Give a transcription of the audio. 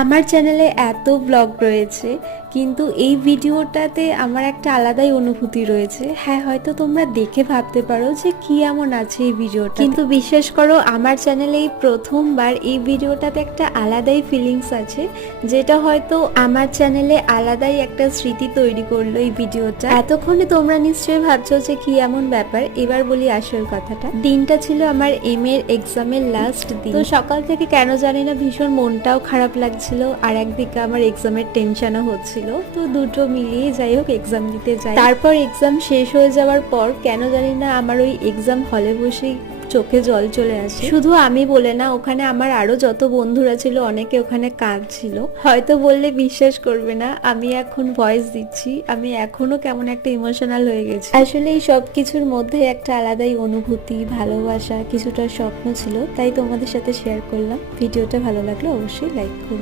আমার চ্যানেলে এত ব্লগ রয়েছে, কিন্তু এই ভিডিওটাতে আমার একটা আলাদাই অনুভূতি রয়েছে। হ্যাঁ, হয়তো তোমরা দেখে ভাবতে পারো যে কি এমন আছে এই ভিডিওটা, কিন্তু বিশ্বাস করো আমার চ্যানেলে এই প্রথমবার এই ভিডিওটাতে একটা আলাদাই ফিলিংস আছে, যেটা হয়তো আমার চ্যানেলে আলাদাই একটা স্মৃতি তৈরি করলো এই ভিডিওটা। এতক্ষণে তোমরা নিশ্চয়ই ভাবছো যে কি এমন ব্যাপার। এবার বলি আসল কথাটা। দিনটা ছিল আমার এম এর এক্সামের লাস্ট দিন। তো সকাল থেকে কেন জানি না ভীষণ মনটাও খারাপ লাগছিল, আর একদিকে আমার এক্সামের টেনশনও হচ্ছিল। তো দুটো মিলিয়ে যাই হোক এক্সাম দিতে যাই। তারপর এক্সাম শেষ হয়ে যাওয়ার পর কেন জানি না আমার ওই এক্সাম হলে বসেই চোখে জল চলে আসে। শুধু আমি বলে না, ওখানে আমার আরো যত বন্ধুরা ছিল অনেকে ওখানে কাঁদছিল। হয়তো বললে বিশ্বাস করবে না, আমি এখন ভয়েস দিচ্ছি, আমি এখনো কেমন একটা ইমোশনাল হয়ে গেছি। আসলে এই সব কিছুর মধ্যে একটা আলাদাই অনুভূতি, ভালোবাসা, কিছুটা স্বপ্ন ছিল, তাই তোমাদের সাথে শেয়ার করলাম। ভিডিওটা ভালো লাগলে অবশ্যই লাইক করো।